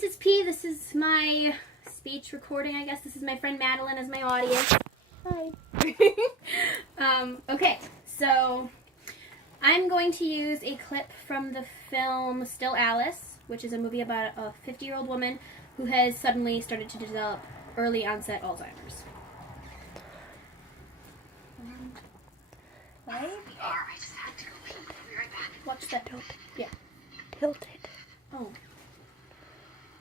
Mrs. P. This is my speech recording, I guess. This is my friend Madeline as my audience. Hi. Okay, so I'm going to use a clip from the film Still Alice, which is a movie about a 50-year-old woman who has suddenly started to develop early onset Alzheimer's. Play? I just had to go pee. I'll be right back. Watch that. Yeah. Tilt it. Oh.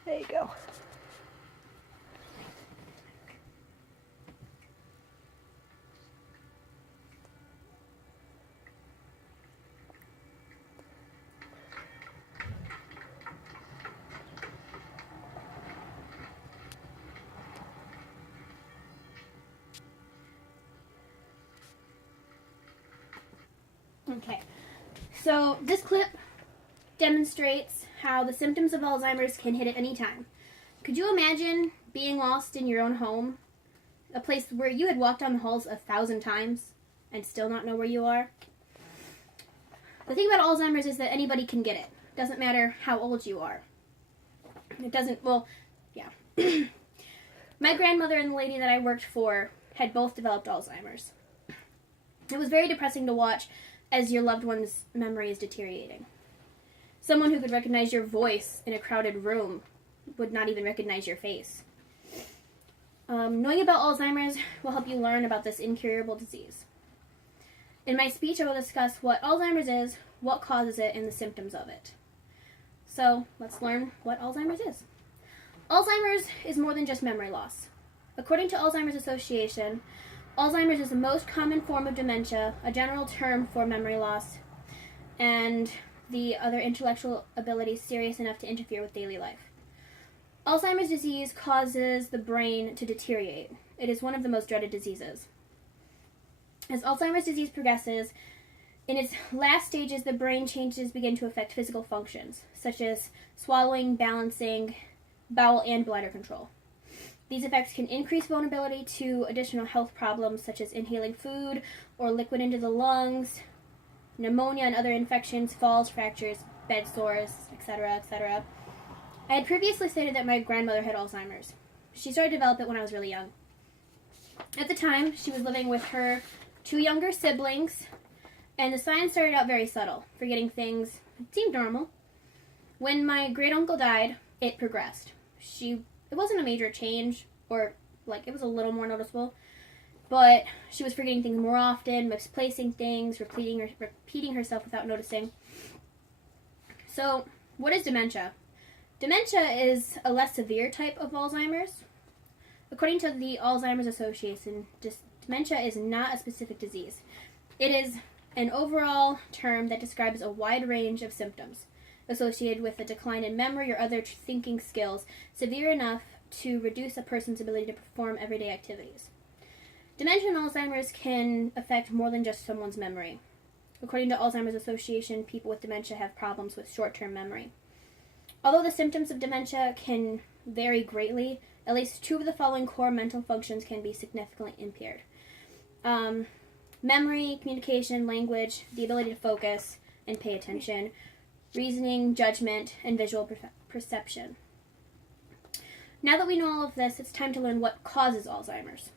There you go. Okay. So this clip demonstrates how the symptoms of Alzheimer's can hit at any time. Could you imagine being lost in your own home? A place where you had walked down the halls 1,000 times and still not know where you are? The thing about Alzheimer's is that anybody can get it. Doesn't matter how old you are. It doesn't, well, yeah. My grandmother and the lady that I worked for had both developed Alzheimer's. It was very depressing to watch as your loved one's memory is deteriorating. Someone who could recognize your voice in a crowded room would not even recognize your face. Knowing about Alzheimer's will help you learn about this incurable disease. In my speech, I will discuss what Alzheimer's is, what causes it, and the symptoms of it. So, let's learn what Alzheimer's is. Alzheimer's is more than just memory loss. According to Alzheimer's Association, Alzheimer's is the most common form of dementia, a general term for memory loss, and the other intellectual abilities serious enough to interfere with daily life. Alzheimer's disease causes the brain to deteriorate. It is one of the most dreaded diseases. As Alzheimer's disease progresses, in its last stages, the brain changes begin to affect physical functions, such as swallowing, balancing, bowel, and bladder control. These effects can increase vulnerability to additional health problems such as inhaling food or liquid into the lungs, pneumonia and other infections, falls, fractures, bed sores, etc., etc. I had previously stated that my grandmother had Alzheimer's. She started to develop it when I was really young. At the time, she was living with her 2 younger siblings, and the signs started out very subtle, forgetting things that seemed normal. When my great-uncle died, it progressed. It wasn't a major change, or it was a little more noticeable, but she was forgetting things more often, misplacing things, repeating herself without noticing. So, what is dementia? Dementia is a less severe type of Alzheimer's. According to the Alzheimer's Association, dementia is not a specific disease. It is an overall term that describes a wide range of symptoms associated with a decline in memory or other thinking skills severe enough to reduce a person's ability to perform everyday activities. Dementia and Alzheimer's can affect more than just someone's memory. According to Alzheimer's Association, people with dementia have problems with short-term memory. Although the symptoms of dementia can vary greatly, at least 2 of the following core mental functions can be significantly impaired. Memory, communication, language, the ability to focus and pay attention, reasoning, judgment, and visual perception. Now that we know all of this, it's time to learn what causes Alzheimer's.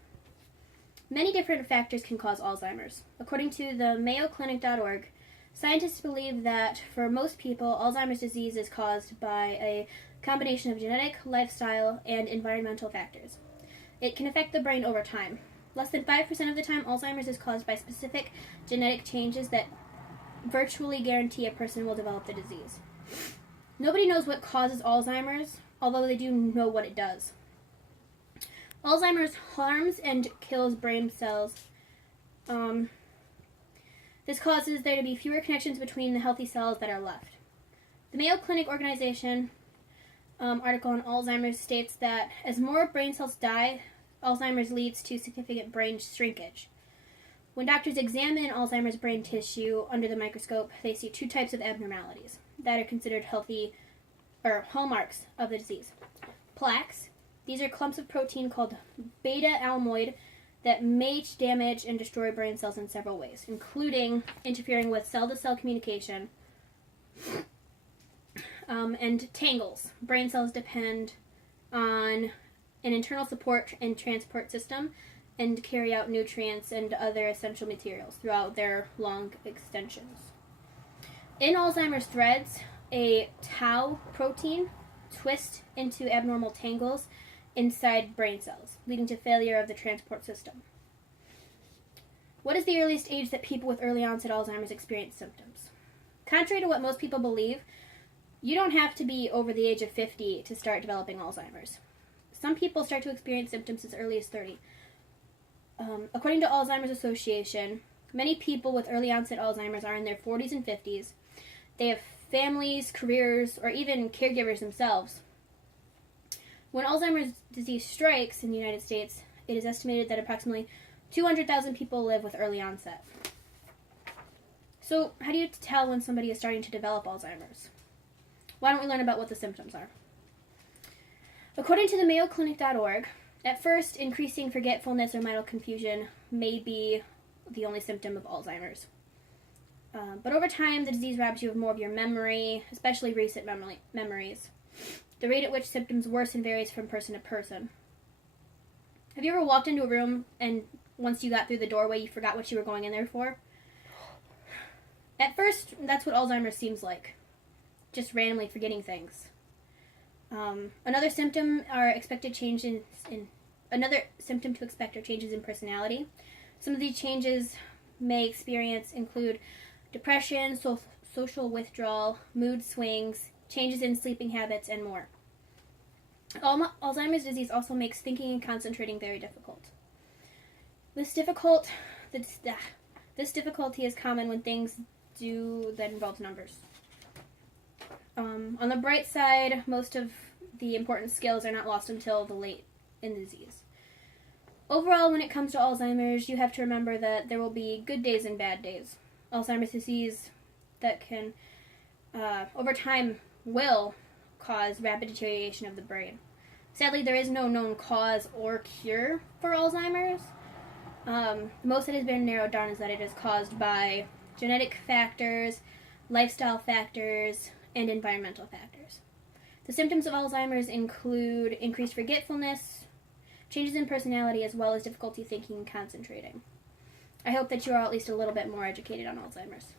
Many different factors can cause Alzheimer's. According to the MayoClinic.org, scientists believe that for most people, Alzheimer's disease is caused by a combination of genetic, lifestyle, and environmental factors. It can affect the brain over time. Less than 5% of the time, Alzheimer's is caused by specific genetic changes that virtually guarantee a person will develop the disease. Nobody knows what causes Alzheimer's, although they do know what it does. Alzheimer's harms and kills brain cells. This causes there to be fewer connections between the healthy cells that are left. The Mayo Clinic organization article on Alzheimer's states that as more brain cells die, Alzheimer's leads to significant brain shrinkage. When doctors examine Alzheimer's brain tissue under the microscope, they see 2 types of abnormalities that are considered healthy or hallmarks of the disease. Plaques. These are clumps of protein called beta-amyloid that may damage and destroy brain cells in several ways, including interfering with cell-to-cell communication, and tangles. Brain cells depend on an internal support and transport system and carry out nutrients and other essential materials throughout their long extensions. In Alzheimer's threads, a tau protein twists into abnormal tangles inside brain cells, leading to failure of the transport system. What is the earliest age that people with early onset Alzheimer's experience symptoms? Contrary to what most people believe, you don't have to be over the age of 50 to start developing Alzheimer's. Some people start to experience symptoms as early as 30. According to Alzheimer's Association, many people with early onset Alzheimer's are in their 40s and 50s. They have families, careers, or even caregivers themselves. When Alzheimer's disease strikes in the United States, it is estimated that approximately 200,000 people live with early onset. So, how do you tell when somebody is starting to develop Alzheimer's? Why don't we learn about what the symptoms are? According to the MayoClinic.org, at first, increasing forgetfulness or mental confusion may be the only symptom of Alzheimer's. But over time, the disease robs you of more of your memory, especially recent memories. The rate at which symptoms worsen varies from person to person. Have you ever walked into a room and once you got through the doorway, you forgot what you were going in there for? At first, that's what Alzheimer's seems like. Just randomly forgetting things. Another symptom to expect are changes in personality. Some of these changes may experience include depression, social withdrawal, mood swings, changes in sleeping habits, and more. Alzheimer's disease also makes thinking and concentrating very difficult. This difficulty is common when things that involves numbers. On the bright side, most of the important skills are not lost until the late in the disease. Overall, when it comes to Alzheimer's, you have to remember that there will be good days and bad days. Alzheimer's disease that can, over time, will cause rapid deterioration of the brain. Sadly, there is no known cause or cure for Alzheimer's. Most that has been narrowed down is that it is caused by genetic factors, lifestyle factors, and environmental factors. The symptoms of Alzheimer's include increased forgetfulness, changes in personality, as well as difficulty thinking and concentrating. I hope that you are at least a little bit more educated on Alzheimer's.